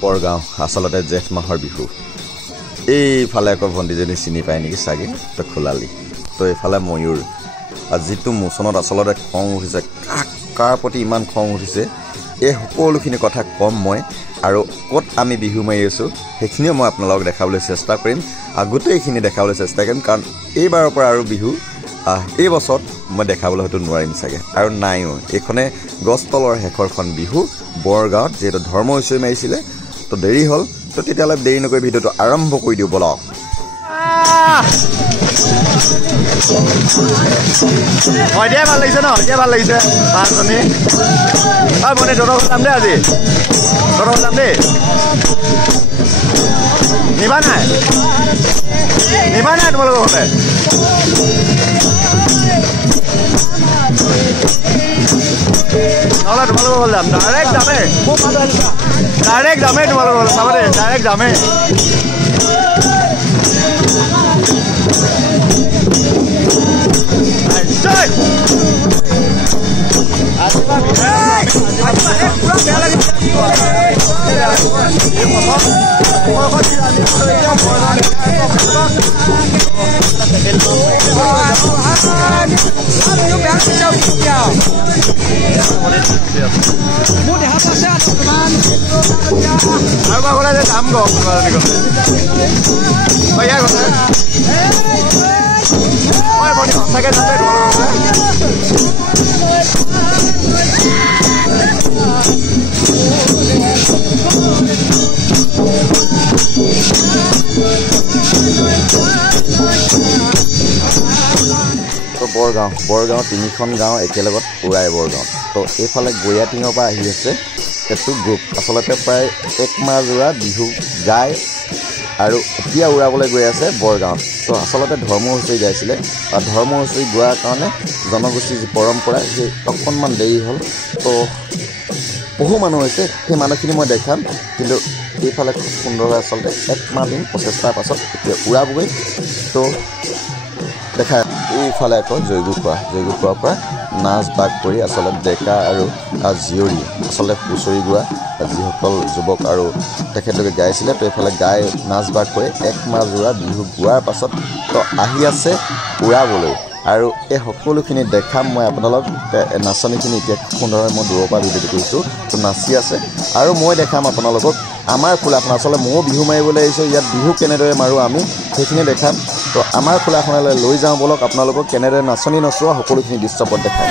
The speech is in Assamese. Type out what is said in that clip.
বৰগাঁও আচলতে জেঠ মাহৰ বিহু এইফালে আকৌ ভণ্টিজনী চিনি পায় নেকি চাগে তো খোলালি তো এইফালে ময়ূৰ আৰু যিটো মোচনত আচলতে খং উঠিছে কাৰ প্ৰতি ইমান খং উঠিছে এই সকলোখিনি কথা কম মই আৰু ক'ত আমি বিহু মাৰি আছোঁ সেইখিনিও মই আপোনালোকক দেখাবলৈ চেষ্টা কৰিম আৰু গোটেইখিনি দেখাবলৈ চেষ্টা কৰিম কাৰণ এইবাৰৰ পৰা আৰু বিহু এই বছৰত মই দেখাবলৈ হয়তো নোৱাৰিম চাগে আৰু নাইও এইখনে গছ তলৰ শেষৰখন বিহু বৰগাঁৱত যিহেতু ধৰ্ম হুঁচৰি মাৰিছিলে তো দেৰি হ'ল তো তেতিয়াহ'লে দেৰি নকৰি ভিডিঅ'টো আৰম্ভ কৰি দিওঁ বলক এতিয়া ভাল লাগিছে ন এতিয়া ভাল লাগিছে পাঁচজনী মই তহঁতক যাম দেই আজি তহঁতক যাম দেই নিবা নাই তোমালোকৰ ঘৰতে নহ'লে তোমালোকৰ ঘৰলৈ যাম ডাইৰেক্ট যামেই তোমালোকৰ ঘৰলৈ চাব দেই ডাইৰেক্ট যামেই যাম সঁচাকৈ বৰগাঁও তিনিখন গাঁও একেলগত উৰাই বৰগাঁৱত তো এইফালে গয়াটিঙৰ পৰা আহি আছে এইটো গ্ৰুপ আচলতে প্ৰায় এক মাহ জোৰা বিহু গাই আৰু এতিয়া উৰাবলৈ গৈ আছে বৰগাঁৱত তো আচলতে ধৰ্ম হুঁচৰি গাইছিলে আৰু ধৰ্ম হুঁচৰি গোৱাৰ কাৰণে জনগোষ্ঠীৰ যি পৰম্পৰা সেই অকণমান দেৰি হ'ল তো বহু মানুহ হৈছে সেই মানুহখিনি মই দেখাম কিন্তু এইফালে খুব সুন্দৰভাৱে আচলতে এক মাহ দিন প্ৰচেষ্টাৰ পাছত এতিয়া উৰাবগৈ তো দেখা এইফালে আকৌ জৈগু খোৱাৰ পৰা নাচ বাগ কৰি আচলতে ডেকা আৰু জীয়ৰী আচলতে হুঁচৰি গোৱা যিসকল যুৱক আৰু তেখেতলোকে গাইছিলে তো এইফালে গাই নাচ বাগ কৰি এক মাহ জোৰা বিহু গোৱাৰ পাছত তো আহি আছে উৰাবলৈ আৰু এই সকলোখিনি দেখাম মই আপোনালোক নাচনীখিনি এতিয়া সুন্দৰভাৱে মই দূৰৰ পৰা ভিডিঅ'টো কৰিছোঁ তো নাচি আছে আৰু মই দেখাম আপোনালোকক আমাৰ খোলাখন আচলতে ময়ো বিহু মাৰিবলৈ আহিছোঁ ইয়াত বিহু কেনেদৰে মাৰোঁ আমি সেইখিনি দেখাম তো আমাৰ খোলাখনলৈ লৈ যাওঁ বলক আপোনালোকক কেনেদৰে নাচনী নচোৱা সকলোখিনি দৃশ্যপট দেখাম